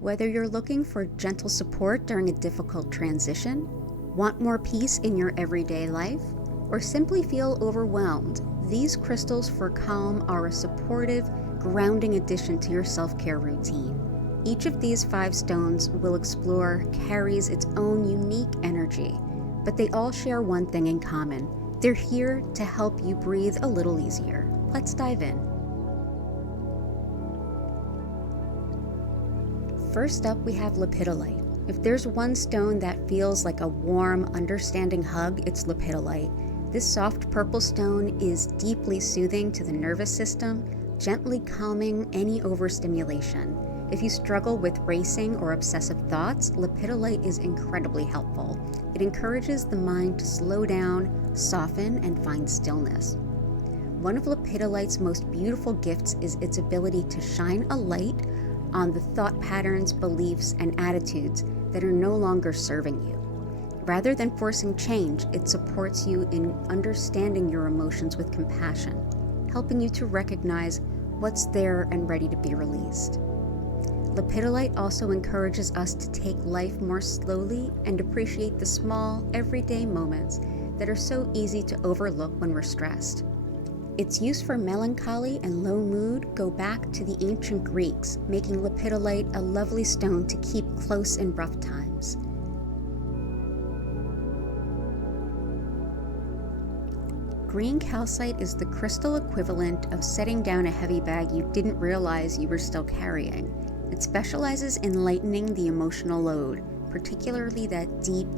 Whether you're looking for gentle support during a difficult transition, want more peace in your everyday life, or simply feel overwhelmed, these crystals for calm are a supportive, grounding addition to your self-care routine. Each of these 5 stones we'll explore carries its own unique energy, but they all share one thing in common. They're here to help you breathe a little easier. Let's dive in. First up, we have Lepidolite. If there's one stone that feels like a warm, understanding hug, it's Lepidolite. This soft purple stone is deeply soothing to the nervous system, gently calming any overstimulation. If you struggle with racing or obsessive thoughts, Lepidolite is incredibly helpful. It encourages the mind to slow down, soften, and find stillness. One of Lepidolite's most beautiful gifts is its ability to shine a light on the thought patterns, beliefs, and attitudes that are no longer serving you. Rather than forcing change, it supports you in understanding your emotions with compassion, helping you to recognize what's there and ready to be released. Lepidolite also encourages us to take life more slowly and appreciate the small, everyday moments that are so easy to overlook when we're stressed. Its use for melancholy and low mood go back to the ancient Greeks, making Lepidolite a lovely stone to keep close in rough times. Green calcite is the crystal equivalent of setting down a heavy bag you didn't realize you were still carrying. It specializes in lightening the emotional load, particularly that deep,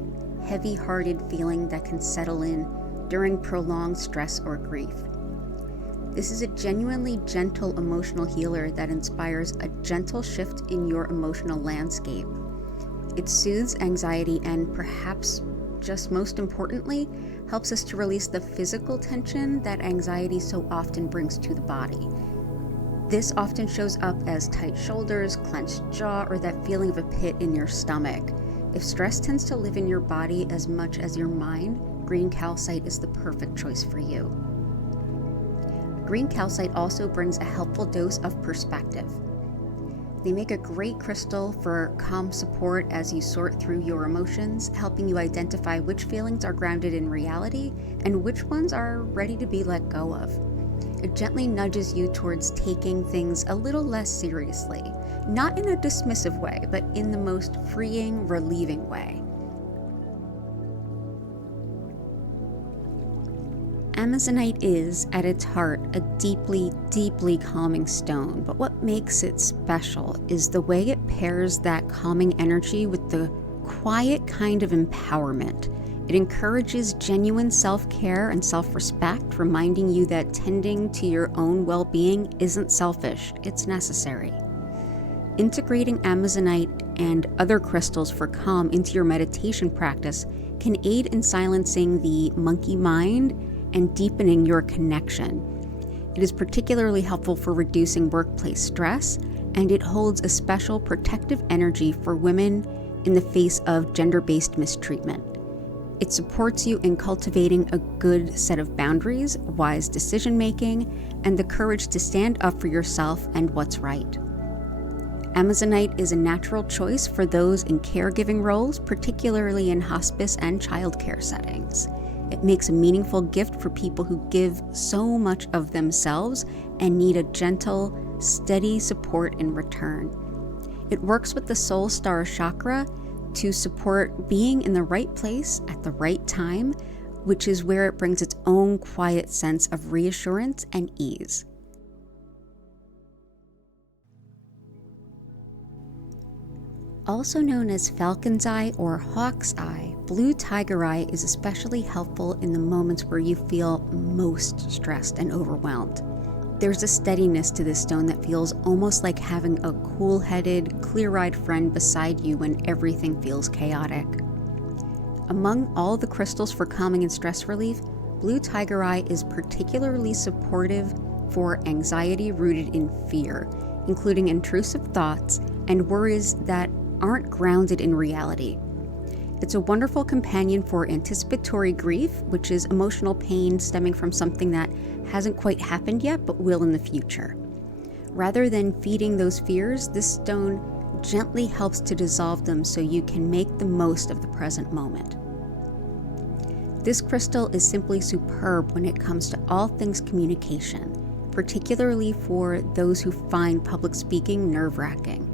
heavy-hearted feeling that can settle in during prolonged stress or grief. This is a genuinely gentle emotional healer that inspires a gentle shift in your emotional landscape. It soothes anxiety and, perhaps just most importantly, helps us to release the physical tension that anxiety so often brings to the body. This often shows up as tight shoulders, clenched jaw, or that feeling of a pit in your stomach. If stress tends to live in your body as much as your mind, green calcite is the perfect choice for you. Green calcite also brings a helpful dose of perspective. They make a great crystal for calm support as you sort through your emotions, helping you identify which feelings are grounded in reality and which ones are ready to be let go of. It gently nudges you towards taking things a little less seriously, not in a dismissive way, but in the most freeing, relieving way. Amazonite is, at its heart, a deeply, deeply calming stone, but what makes it special is the way it pairs that calming energy with the quiet kind of empowerment. It encourages genuine self-care and self-respect, reminding you that tending to your own well-being isn't selfish, it's necessary. Integrating Amazonite and other crystals for calm into your meditation practice can aid in silencing the monkey mind and deepening your connection. It is particularly helpful for reducing workplace stress, and it holds a special protective energy for women in the face of gender-based mistreatment. It supports you in cultivating a good set of boundaries, wise decision-making, and the courage to stand up for yourself and what's right. Amazonite is a natural choice for those in caregiving roles, particularly in hospice and childcare settings. It makes a meaningful gift for people who give so much of themselves and need a gentle, steady support in return. It works with the soul star chakra to support being in the right place at the right time, which is where it brings its own quiet sense of reassurance and ease. Also known as falcon's eye or hawk's eye, blue tiger eye is especially helpful in the moments where you feel most stressed and overwhelmed. There's a steadiness to this stone that feels almost like having a cool-headed, clear-eyed friend beside you when everything feels chaotic. Among all the crystals for calming and stress relief, blue tiger eye is particularly supportive for anxiety rooted in fear, including intrusive thoughts and worries that aren't grounded in reality. It's a wonderful companion for anticipatory grief, which is emotional pain stemming from something that hasn't quite happened yet but will in the future. Rather than feeding those fears, this stone gently helps to dissolve them so you can make the most of the present moment. This crystal is simply superb when it comes to all things communication, particularly for those who find public speaking nerve-wracking.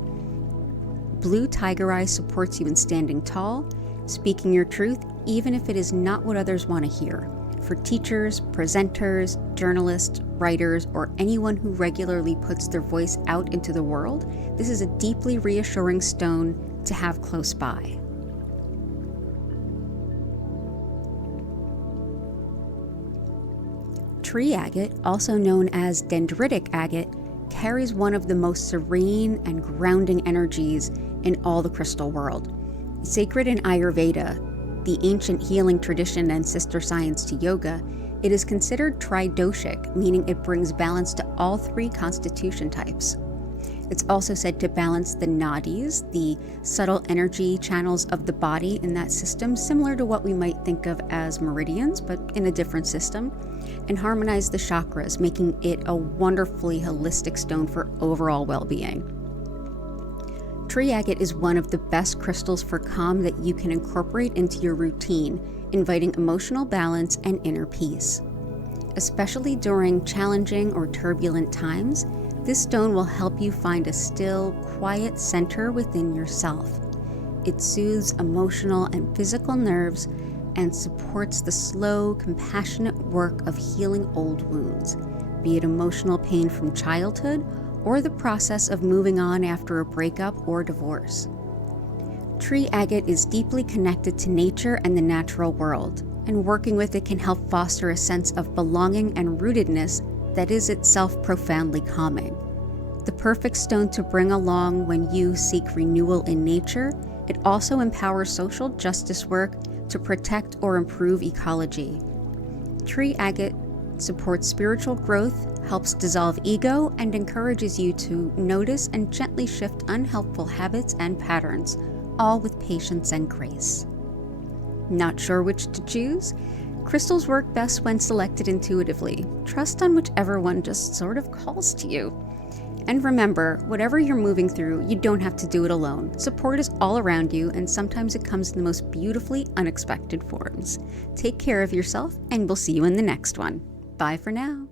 Blue tiger eye supports you in standing tall, speaking your truth, even if it is not what others want to hear. For teachers, presenters, journalists, writers, or anyone who regularly puts their voice out into the world, this is a deeply reassuring stone to have close by. Tree agate, also known as dendritic agate, carries one of the most serene and grounding energies in all the crystal world. Sacred in Ayurveda, the ancient healing tradition and sister science to yoga, it is considered tridoshic, meaning it brings balance to all three constitution types. It's also said to balance the nadis, the subtle energy channels of the body in that system, similar to what we might think of as meridians, but in a different system, and harmonize the chakras, making it a wonderfully holistic stone for overall well-being. Tree agate is one of the best crystals for calm that you can incorporate into your routine, inviting emotional balance and inner peace. Especially during challenging or turbulent times, this stone will help you find a still, quiet center within yourself. It soothes emotional and physical nerves and supports the slow, compassionate work of healing old wounds, be it emotional pain from childhood or the process of moving on after a breakup or divorce. Tree agate is deeply connected to nature and the natural world, and working with it can help foster a sense of belonging and rootedness that is itself profoundly calming. The perfect stone to bring along when you seek renewal in nature, it also empowers social justice work to protect or improve ecology. Tree agate supports spiritual growth, helps dissolve ego, and encourages you to notice and gently shift unhelpful habits and patterns, all with patience and grace. Not sure which to choose? Crystals work best when selected intuitively. Trust on whichever one just sort of calls to you. And remember, whatever you're moving through, you don't have to do it alone. Support is all around you, and sometimes it comes in the most beautifully unexpected forms. Take care of yourself, and we'll see you in the next one. Bye for now.